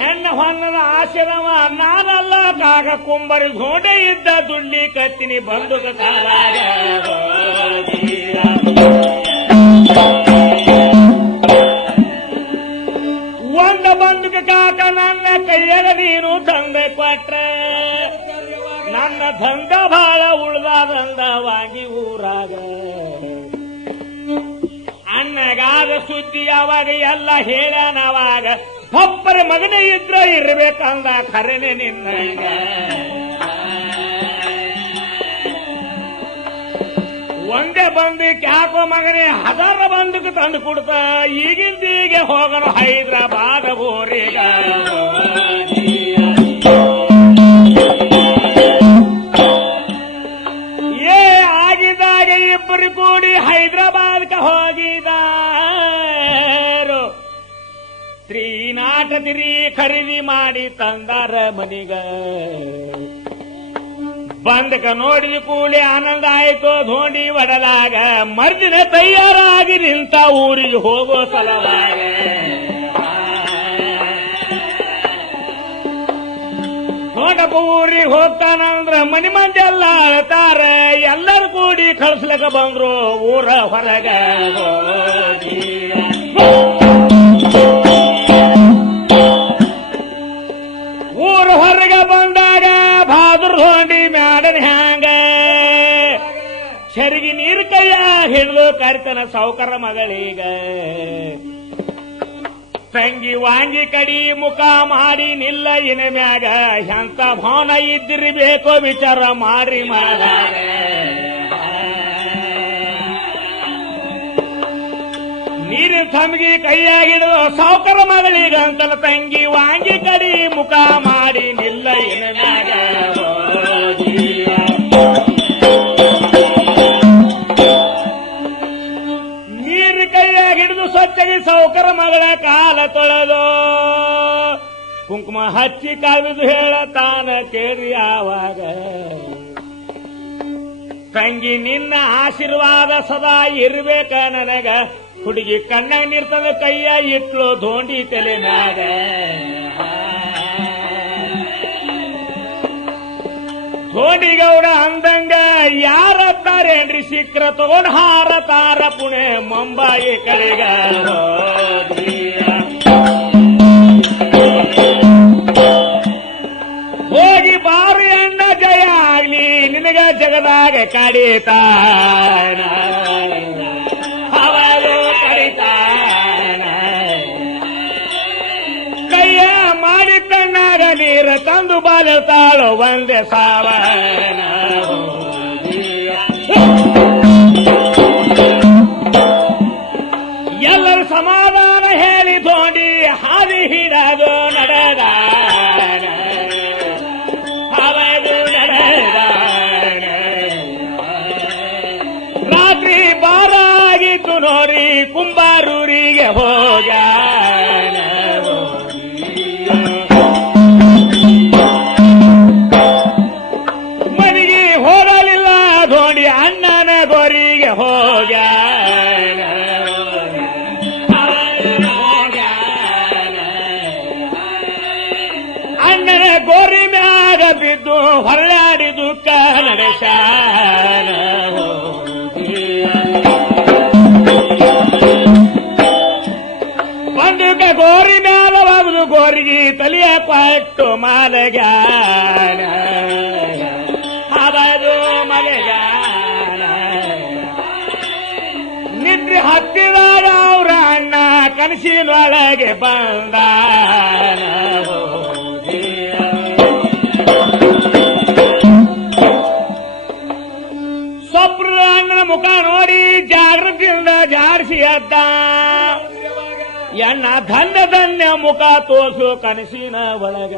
ಹೆಣ್ಣು ಹೊನ್ನದ ಆಶ್ರಮ ನಾನಲ್ಲ ಕಾಗ ಕುಂಬರಿ ಗೋಡೆ ಇದ್ದ ದುಳ್ಳಿ ಕತ್ತಿನಿ ಬಂದುಕ ಕಾಲಾಗ ಒಂದ ಬಂದುಕ ಕಾಕ ನನ್ನ ಕೈಯಾಗ ನೀನು ತಂದೆ ಕೊಟ್ರ ನನ್ನ ದಂಡ ಬಾಳ ಉಳ್ದಾದಂದವಾಗಿ ಊರಾಗ ಅಣ್ಣಗಾದ ಸುದ್ದಿ ಅವಾಗ ಎಲ್ಲ ಹೇಳ್ಯಾನವಾಗ ಒಬ್ಬರ ಮಗನೇ ಇದ್ರ ಇರ್ಬೇಕಂದ ಖರೇನೆ ನಿನ್ನ ಒಂದೇ ಬಂದಕ್ಕೆ ಯಾಕೋ ಮಗನೇ 1000 ಬಂದಕ್ಕೆ ತಂದು ಕೊಡ್ತ ಈಗಿಂದೀಗೆ ಹೋಗನು ಹೈದರಾಬಾದ್ ಬೋರಿಗ ಆಗಿದಾಗ ಇಬ್ಬರು ಕೂಡಿ ಹೈದರಾಬಾದ್ಗೆ ಹೋಗಿದಾರು ತ್ರೀನಾಟದಿರಿ ಖರೀದಿ ಮಾಡಿ ತಂದಾರ ಮನಿಗ ಬಂದಕ ನೋಡಿದ ಕೂಡಿ ಆನಂದ ಆಯ್ತು ಧೋಂಡಿ ಒಡಲಾಗ ಮರ್ದಿನ ತಯಾರಾಗಿ ನಿಂತ ಊರಿಗೆ ಹೋಗೋ ಸಲುವಾಗ ನೋಡಪ್ಪ ಊರಿಗೆ ಹೋಗ್ತಾನಂದ್ರ ಮನಿ ಮಂದಿ ಎಲ್ಲ ಅಳ್ತಾರ ಎಲ್ಲರೂ ಕೂಡಿ ಕಳ್ಸ್ಲಕ ಬಂದ್ರು ಊರ ಹೊರಗ ಊರ ಹೊರಗ ಬಂದಾಗ ಬಾದ್ರ ಧೋಂಡಿ ಮ್ಯಾಡನ್ ಹ್ಯಾಂಗ ಸರಿಗೆ ನೀರು ಕೈಯ ಹಿಡಿದು ಕರಿತನ ಸಾವುಕಾರ ಮಗಳೀಗ ತಂಗಿ ವಾಂಗಿ ಕಡಿ ಮುಖ ಮಾಡಿ ನಿಲ್ಲ ಇನ ಮ್ಯಾಗ ಎಂತ ಭಾವನ ಇದ್ದಿರ್ಬೇಕೋ ವಿಚಾರ ಮಾಡ್ರಿ ಮಾಡ ನೀರಿನ ತಮ್ಗಿ ಕೈಯಾಗಿಡು ಸಾವುಕಾರ ಮಗಳೀಗಂತಲ ತಂಗಿ ವಾಂಗಿ ಕಡಿ ಮುಖ ಮಾಡಿ ನಿಲ್ಲ ಇನ ಮ್ಯಾಗ ನೀರು ಕೈಯಾಗಿಡಿದು ಸ್ವಚ್ಛಗೆ ಸಾವುಕಾರ ಮಗಳ ಕಾಲ ತೊಳೆದು ಕುಂಕುಮ ಹಚ್ಚಿ ಕಾವಿದು ಹೇಳತಾನ ಕೇಳಿ ಆವಾಗ ತಂಗಿ ನಿನ್ನ ಆಶೀರ್ವಾದ ಸದಾ ಇರ್ಬೇಕ ನನಗ ಹುಡುಗಿ ಕಣ್ಣಾಗ ನಿರ್ತದ ಕೈಯ ಇಟ್ಲು ಧೋಂಡಿ ತಲೆ ಮ್ಯಾಗ ಧೋಂಡಿಗೌಡ ಅಂದಂಗ ಯಾರತ್ತಾರೇನ್ರಿ ಸಿಕ್ರ ತಗೊಂಡ್ ಹಾರತಾರ ಪುಣೆ ಮುಂಬಾಯಿ ಕಡೆಗ ಹೋಗಿ ಬಾರು ಎಣ್ಣ ಜಯ ಆಗ್ಲಿ ನಿನಗ ಜಗದಾಗ ಕಡಿತಾನ ಅವಳು ಕಡಿತಾನ ಕೈಯ ಮಾಡಿ ಕಣ್ಣಾಗ ನೀರ ತಂದು ಬಾಲತಾಳು ಒಂದೇ ಸಾವನ ಎಲ್ಲರೂ ಸಮಾಧಾನ ಹೇಳಿ ಧೋಂಡಿ ಹಾದಿ ಹಿಡದು ನಡೆದ ರಾತ್ರಿ ಬಾರಾಗಿತ್ತು ನೋಡಿ ಕುಂಬಾರೂರಿಗೆ ಹೋಗ ಮನೆಗೆ ಹೋಗಲಿಲ್ಲ ಧೋಂಡಿ ಅಣ್ಣನ ಗೋರಿಗೆ ಹೋಗ ಅಣ್ಣನ ಗೋರಿ ಮ್ಯಾಗ ಬಿದ್ದು ಹೊರಳಾಡಿ ದುಃಖ ನಡೆಸಾನ ಬಂದುಕ ಗೋರಿ ಮ್ಯಾಲ ಬಾಗುದು ಗೋರಿಗೆ ತಲೆಯ ಕೊಟ್ಟು ಮಾಲಗಾನ ಹಬದು ಮಲಗಾನ ನಿದ್ರೆ ಹತ್ತಿದಾಗ ಅವ್ರ ಅಣ್ಣ ಕನಸಿನೊಳಗೆ ಬಂದಾನ ಸ್ವಪ್ನದ ಅಣ್ಣನ ಮುಖ ನೋಡಿ ಜಾಗೃತಿಯಿಂದ ಜಾರಿಸಿ ಅದ್ದ ಎಣ್ಣ ಧನ್ಯ ಧನ್ಯ ಮುಖ ತೋಸು ಕನಸಿನ ಒಳಗ